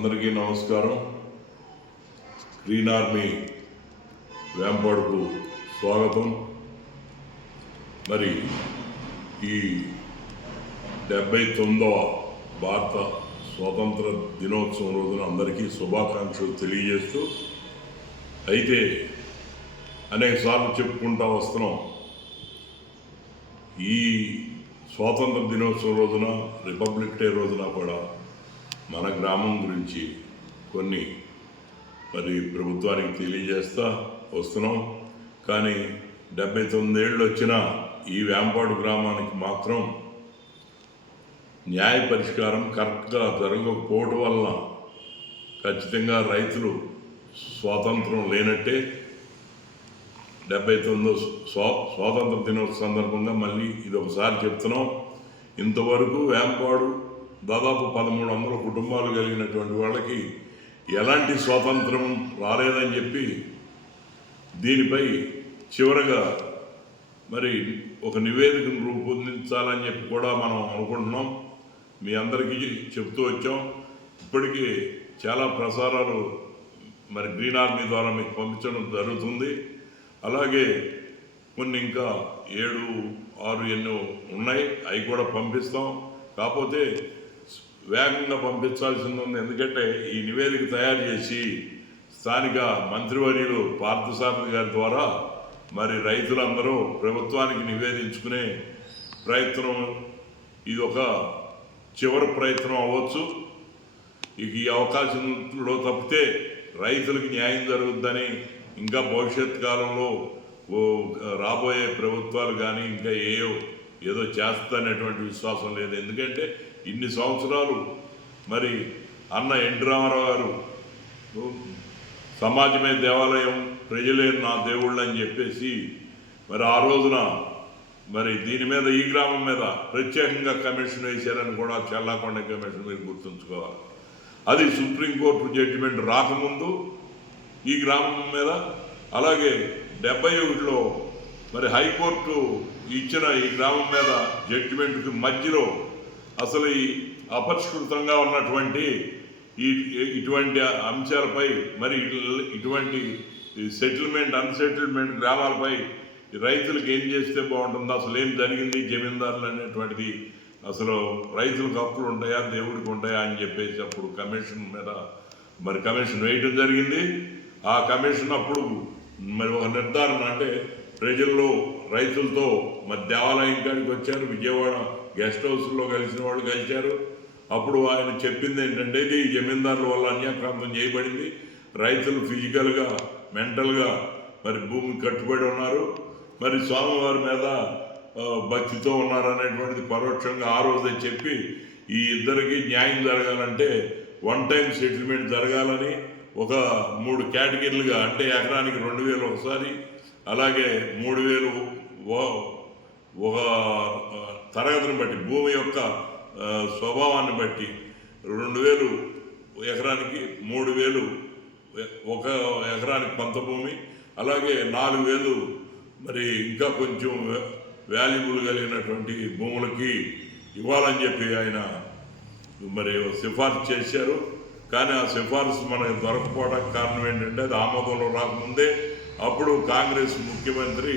అందరికీ నమస్కారం. Green army వేంపాడుకు స్వాగతం. మరి ఈ 79వ భారత స్వాతంత్ర దినోత్సవం రోజున అందరికీ శుభాకాంక్షలు తెలియజేస్తూ, అయితే అనేకసార్లు చెప్పుకుంటా వస్తున్నాం, ఈ స్వాతంత్ర దినోత్సవం రోజున, రిపబ్లిక్ డే రోజున కూడా మన గ్రామం గురించి కొన్ని ప్రభుత్వానికి తెలియజేస్తా వస్తున్నాం. కానీ 79 ఏళ్ళు వచ్చిన ఈ వేంపాడు గ్రామానికి మాత్రం న్యాయ పరిష్కారం కరెక్ట్గా జరగకపోవడం వలన ఖచ్చితంగా రైతులు స్వాతంత్రం లేనట్టే. 79వ స్వాతంత్ర దినోత్సవం సందర్భంగా మళ్ళీ ఇది ఒకసారి చెప్తున్నాం. ఇంతవరకు వేంపాడు దాదాపు 1300 కుటుంబాలు కలిగినటువంటి వాళ్ళకి ఎలాంటి స్వాతంత్రం రాలేదని చెప్పి దీనిపై చివరగా ఒక నివేదికను రూపొందించాలని చెప్పి కూడా మనం అనుకుంటున్నాం. మీ అందరికీ చెప్తూ వచ్చాం. ఇప్పటికీ చాలా ప్రసారాలు గ్రీన్ ఆర్మీ ద్వారా మీకు పంపించడం జరుగుతుంది. అలాగే కొన్ని ఇంకా 7, 6 ఎన్నో ఉన్నాయి, అవి కూడా పంపిస్తాం. కాకపోతే వేగంగా పంపించాల్సింది ఉంది. ఎందుకంటే ఈ నివేదిక తయారు చేసి స్థానిక మంత్రివర్యులు పార్థసారథి గారి ద్వారా రైతులందరూ ప్రభుత్వానికి నివేదించుకునే ప్రయత్నం, ఇది ఒక చివరి ప్రయత్నం అవ్వచ్చు. ఈ అవకాశంలో తప్పితే రైతులకు న్యాయం జరుగుద్దని, ఇంకా భవిష్యత్ కాలంలో రాబోయే ప్రభుత్వాలు కానీ ఇంకా ఏదో చేస్తానేటువంటి విశ్వాసం లేదు. ఎందుకంటే ఇన్ని సంవత్సరాలు అన్న ఎన్టీ రామారావు గారు సమాజమే దేవాలయం, ప్రజలే నా దేవుళ్ళు అని చెప్పేసి ఆ రోజున దీని మీద, ఈ గ్రామం మీద ప్రత్యేకంగా కమిషన్ వేశారని కూడా చల్లాకొండ కమిషన్ మీరు గుర్తుంచుకోవాలి. అది సుప్రీంకోర్టు జడ్జిమెంట్ రాకముందు ఈ గ్రామం మీద, అలాగే 71లో హైకోర్టు ఇచ్చిన ఈ గ్రామం మీద జడ్జిమెంట్కి మధ్యలో అసలు ఈ అపరిష్కృతంగా ఉన్నటువంటి ఇటువంటి అంశాలపై ఇటువంటి సెటిల్మెంట్, అన్సెటిల్మెంట్ గ్రామాలపై రైతులకు ఏం చేస్తే బాగుంటుందో, అసలు ఏం జరిగింది, జమీందారులు అనేటువంటిది, అసలు రైతులకు హక్కులు ఉంటాయా, దేవుడికి ఉంటాయా అని చెప్పేసి అప్పుడు కమిషన్ మీద కమిషన్ వేయడం జరిగింది. ఆ కమిషన్ అప్పుడు ఒక నిర్ధారణ, అంటే ప్రజల్లో రైతులతో దేవాలయం కాడికి వచ్చారు, విజయవాడ గెస్ట్ హౌస్లో కలిసిన వాళ్ళు కలిశారు. అప్పుడు ఆయన చెప్పింది ఏంటంటే, ఇది జమీందారుల వల్ల అన్యాక్రాంతం చేయబడింది, రైతులు ఫిజికల్గా, మెంటల్గా భూమి కట్టుబడి ఉన్నారు, స్వామివారి మీద భక్తితో ఉన్నారు అనేటువంటిది పరోక్షంగా ఆ రోజే చెప్పి, ఈ ఇద్దరికి న్యాయం జరగాలంటే 1 టైం సెటిల్మెంట్ జరగాలని ఒక 3 కేటగిరీలుగా, అంటే ఎకరానికి 2000 ఒకసారి, అలాగే 3000 ఒక తరగతిని బట్టి, భూమి యొక్క స్వభావాన్ని బట్టి 2000 ఎకరానికి, 3000 ఒక ఎకరానికి కొంత భూమి, అలాగే 4000 ఇంకా కొంచెం వాల్యుబుల్ కలిగినటువంటి భూములకి ఇవ్వాలని చెప్పి ఆయన సిఫార్సు చేశారు. కానీ ఆ సిఫార్సు మనకు దొరకపోవడానికి కారణం ఏంటంటే, అది ఆమోదంలో రాకముందే అప్పుడు కాంగ్రెస్ ముఖ్యమంత్రి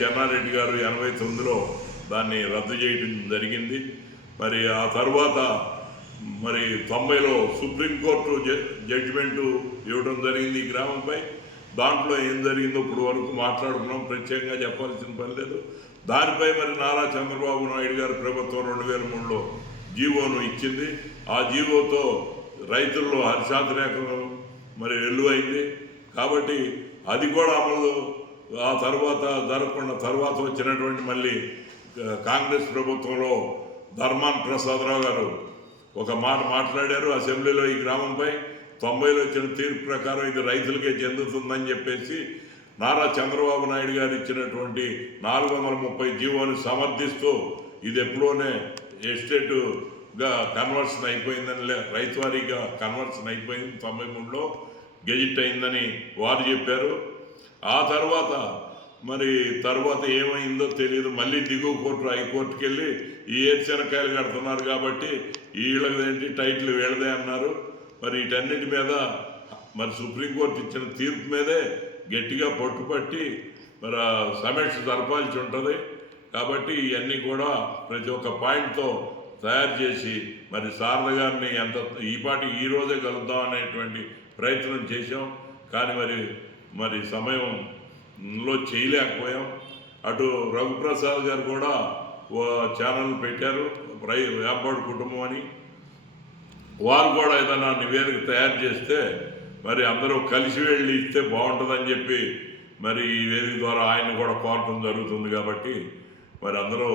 చెన్నారెడ్డి గారు 89లో దాన్ని రద్దు చేయడం జరిగింది. ఆ తర్వాత 90లో సుప్రీంకోర్టు జడ్జిమెంటు ఇవ్వడం జరిగింది ఈ గ్రామంపై. దాంట్లో ఏం జరిగిందో ఇప్పుడు వరకు మాట్లాడుకున్నాం, ప్రత్యేకంగా చెప్పాల్సిన పని లేదు. దానిపై నారా చంద్రబాబు నాయుడు గారు ప్రభుత్వం 2003లో జీవోను ఇచ్చింది. ఆ జీవోతో రైతుల్లో హర్షాతిరేకం వెల్లువైంది. కాబట్టి అది కూడా అమలు ఆ తర్వాత జరగకుండా, తర్వాత వచ్చినటువంటి కాంగ్రెస్ ప్రభుత్వంలో ధర్మాన ప్రసాదరావు గారు ఒక మాట మాట్లాడారు అసెంబ్లీలో ఈ గ్రామంపై. 90లో వచ్చిన తీర్పు ప్రకారం ఇది రైతులకే చెందుతుందని చెప్పేసి నారా చంద్రబాబు నాయుడు గారు ఇచ్చినటువంటి 430 జీవోని సమర్థిస్తూ, ఇది ఎప్పుడోనే ఎస్టేటుగా కన్వర్షన్ అయిపోయిందని, రైతువారీగా కన్వర్షన్ అయిపోయింది, 93లో గెజిట్ అయిందని వారు చెప్పారు. ఆ తర్వాత తర్వాత ఏమైందో తెలియదు, మళ్ళీ దిగువ కోర్టు, హైకోర్టుకి వెళ్ళి ఈ ఏడ్చెనకాయలు కడుతున్నారు కాబట్టి వీళ్ళదేంటి టైటిల్ వీళ్ళదే అన్నారు. మరి వీటన్నిటి మీద మరి సుప్రీంకోర్టు ఇచ్చిన తీర్పు మీదే గట్టిగా పట్టుపట్టి మరి సమీక్ష జరపాల్సి ఉంటుంది. కాబట్టి ఇవన్నీ కూడా ప్రతి ఒక్క పాయింట్తో తయారు చేసి మరి శారద గారిని ఈ రోజే కలుద్దాం అనేటువంటి ప్రయత్నం చేశాం. కానీ మరి సమయంలో చేయలేకపోయాం. అటు రఘుప్రసాద్ గారు కూడా ఓ ఛానల్ పెట్టారు, వేంపాడు కుటుంబం అని. వారు కూడా ఏదైనా నివేదిక తయారు చేస్తే మరి అందరూ కలిసి వెళ్ళి ఇస్తే బాగుంటుందని చెప్పి మరి ఈ వేదిక ద్వారా ఆయన కూడా కోరటం జరుగుతుంది. కాబట్టి మరి అందరూ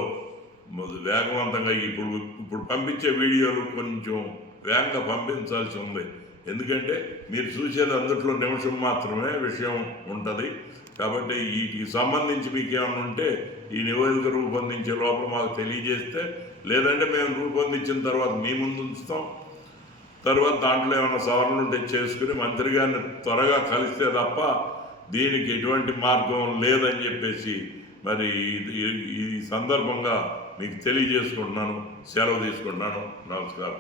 వేగవంతంగా ఇప్పుడు పంపించే వీడియోలు కొంచెం వేగంగా పంపించాల్సి ఉంది. ఎందుకంటే మీరు చూసేది అందుట్లో నిమిషం మాత్రమే విషయం ఉంటుంది. కాబట్టి వీటికి సంబంధించి మీకు ఏమైనా ఉంటే ఈ నివేదిక రూపొందించే లోపల మాకు తెలియజేస్తే, లేదంటే మేము రూపొందించిన తర్వాత మీ ముందు ఉంచుతాం. తర్వాత దాంట్లో ఏమైనా సవరణలు ఉంటే చేసుకుని మంత్రి గారిని త్వరగా కలిస్తే తప్ప దీనికి ఎటువంటి మార్గం లేదని చెప్పేసి మరి ఈ సందర్భంగా మీకు తెలియజేసుకుంటున్నాను. సెలవు తీసుకుంటున్నాను. నమస్కారం.